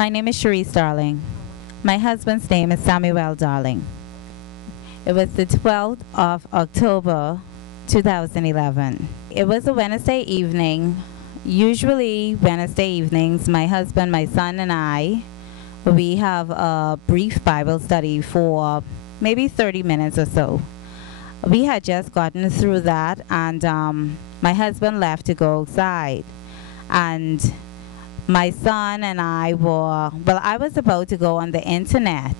My name is Sherice Darling. My husband's name is Samuel Darling. It was the 12th of October, 2011. It was a Wednesday evening. Usually Wednesday evenings, my husband, my son, and I, we have a brief Bible study for maybe 30 minutes or so. We had just gotten through that, and my husband left to go outside. And my son and I I was about to go on the internet,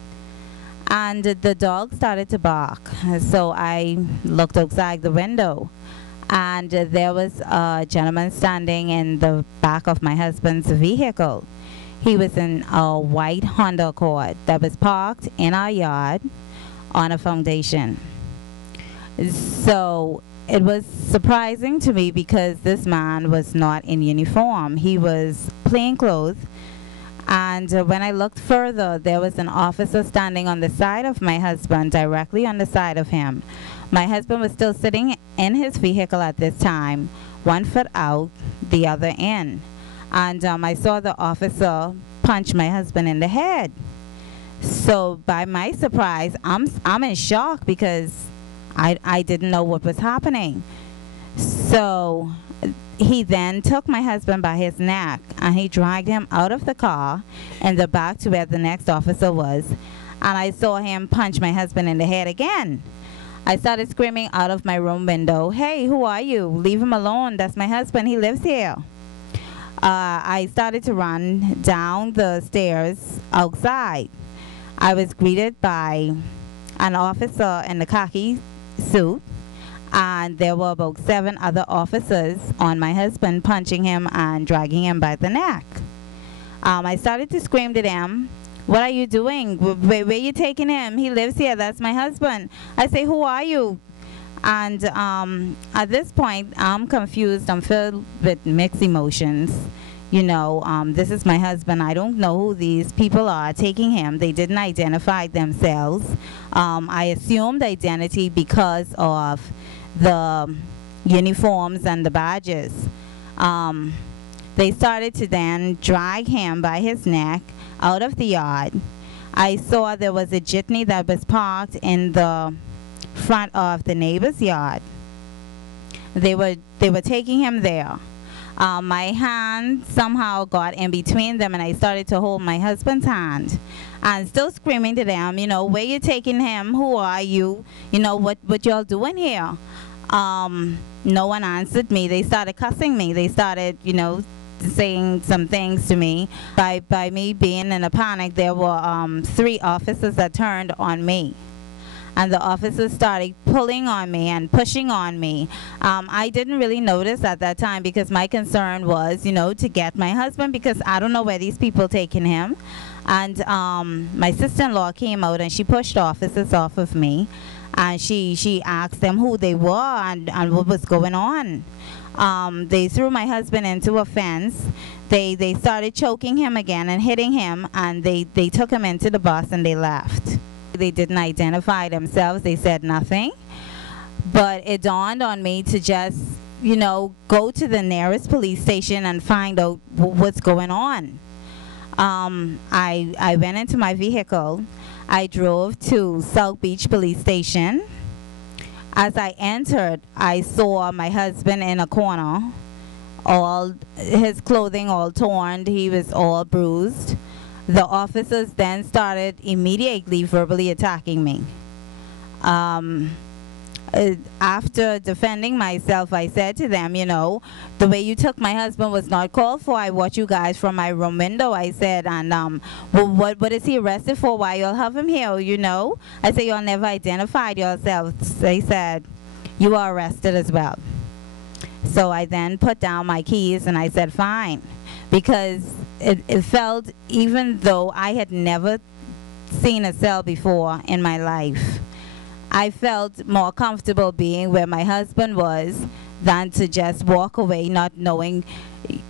and the dog started to bark. So I looked outside the window, and there was a gentleman standing in the back of my husband's vehicle. He was in a white Honda Accord that was parked in our yard on a foundation. So it was surprising to me because this man was not in uniform. He was plain clothes. And when I looked further, there was an officer standing on the side of my husband, directly on the side of him. My husband was still sitting in his vehicle at this time, one foot out, the other in. And I saw the officer punch my husband in the head. So by my surprise, I'm in shock because I didn't know what was happening. So he then took my husband by his neck and he dragged him out of the car and the back to where the next officer was. And I saw him punch my husband in the head again. I started screaming out of my room window, "Hey, who are you? Leave him alone. That's my husband. He lives here." I started to run down the stairs outside. I was greeted by an officer in the khaki suit, and there were about 7 other officers on my husband, punching him and dragging him by the neck. I started to scream to them, "What are you doing? Where are you taking him? He lives here. That's my husband." I say, "Who are you?" And at this point, I'm confused. I'm filled with mixed emotions. You know, this is my husband. I don't know who these people are taking him. They didn't identify themselves. I assumed identity because of the uniforms and the badges. They started to then drag him by his neck out of the yard. I saw there was a jitney that was parked in the front of the neighbor's yard. They were taking him there. My hand somehow got in between them, and I started to hold my husband's hand and still screaming to them, you know, "Where you taking him? Who are you? You know, what y'all doing here?" No one answered me. They started cussing me. They started, you know, saying some things to me. By me being in a panic, there were 3 officers that turned on me. And the officers started pulling on me and pushing on me. I didn't really notice at that time because my concern was, you know, to get my husband, because I don't know where these people taking him. And my sister-in-law came out and she pushed officers off of me. And she asked them who they were and what was going on. They threw my husband into a fence. They started choking him again and hitting him, and they took him into the bus and they left. They didn't identify themselves. They said nothing. But it dawned on me to just, you know, go to the nearest police station and find out what's going on. I went into my vehicle. I drove to South Beach Police Station. As I entered, I saw my husband in a corner, all his clothing all torn. He was all bruised. The officers then started immediately verbally attacking me. After defending myself, I said to them, you know, "The way you took my husband was not called for. I watched you guys from my room window," I said, "and well, what is he arrested for? Why y'all have him here, you know?" I said, "Y'all never identified yourselves." They said, "You are arrested as well." So I then put down my keys and I said, "Fine," because it felt, even though I had never seen a cell before in my life, I felt more comfortable being where my husband was than to just walk away not knowing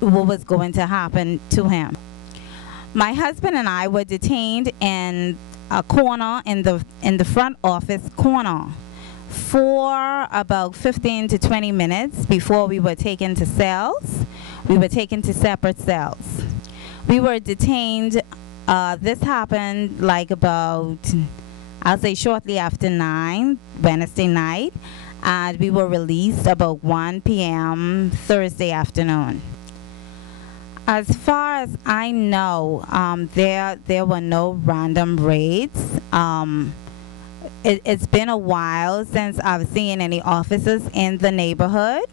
what was going to happen to him. My husband and I were detained in a corner in the front office corner for about 15 to 20 minutes before we were taken to cells. We were taken to separate cells. We were detained This happened like about, I'll say shortly after 9, Wednesday night, and we were released about 1 p.m. Thursday afternoon. As far as I know, there were no random raids. It's been a while since I've seen any officers in the neighborhood.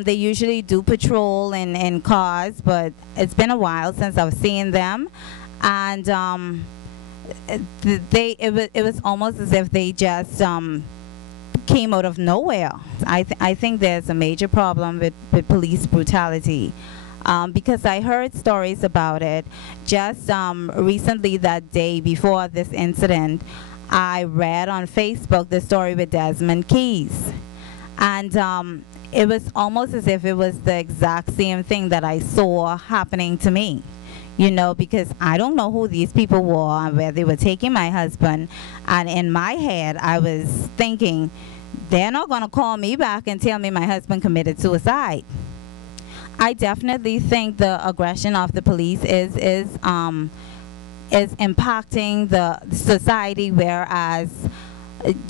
They usually do patrol in cars, but it's been a while since I've seen them. And it was almost as if they just came out of nowhere. I think there's a major problem with police brutality. Because I heard stories about it. Just recently, that day before this incident, I read on Facebook the story with Desmond Keys. And it was almost as if it was the exact same thing that I saw happening to me. You know, because I don't know who these people were and where they were taking my husband. And in my head, I was thinking, they're not going to call me back and tell me my husband committed suicide. I definitely think the aggression of the police is impacting the society, whereas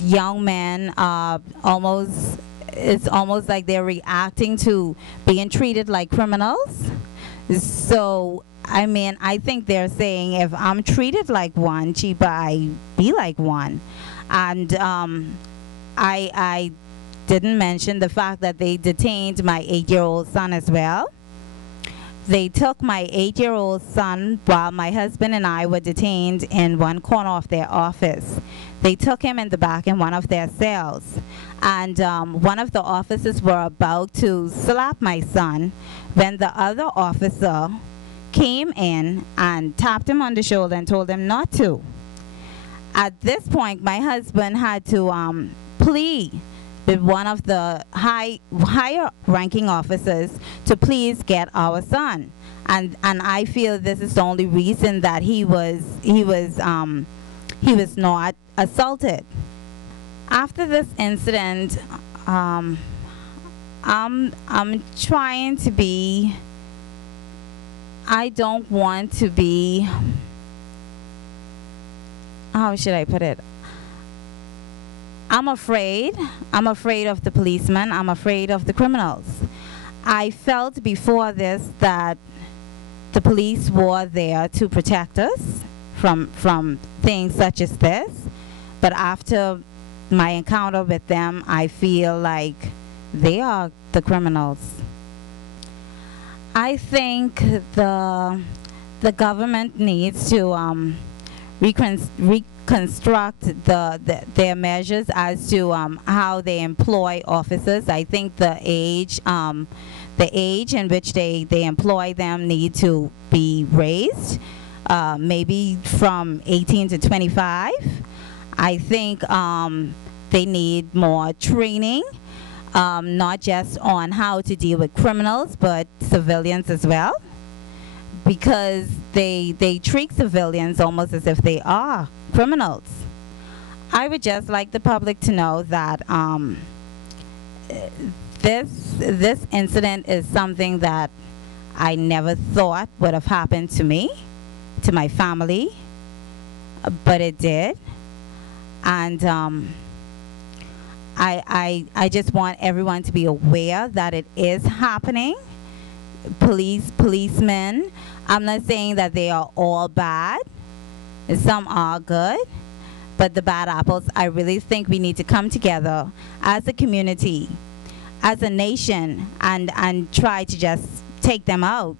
young men it's almost like they're reacting to being treated like criminals. So I mean, I think they're saying, if I'm treated like one, cheaper I be like one. And I didn't mention the fact that they detained my 8-year-old son as well. They took my 8-year-old son while my husband and I were detained in one corner of their office. They took him in the back in one of their cells. And one of the officers were about to slap my son when the other officer came in and tapped him on the shoulder and told him not to. At this point, my husband had to plead with one of the higher ranking officers to please get our son. And I feel this is the only reason that he was not assaulted. After this incident, I'm trying to be, I don't want to be, how should I put it? I'm afraid of the policemen. I'm afraid of the criminals. I felt before this that the police were there to protect us from things such as this. But after my encounter with them, I feel like they are the criminals. I think the government needs to reconstruct their measures as to how they employ officers. I think the age in which they employ them need to be raised, maybe from 18 to 25. I think they need more training, not just on how to deal with criminals, but civilians as well, because they treat civilians almost as if they are criminals. I would just like the public to know that this incident is something that I never thought would have happened to me, to my family, but it did. And I just want everyone to be aware that it is happening. Policemen, I'm not saying that they are all bad. Some are good, but the bad apples, I really think we need to come together as a community, as a nation, and try to just take them out.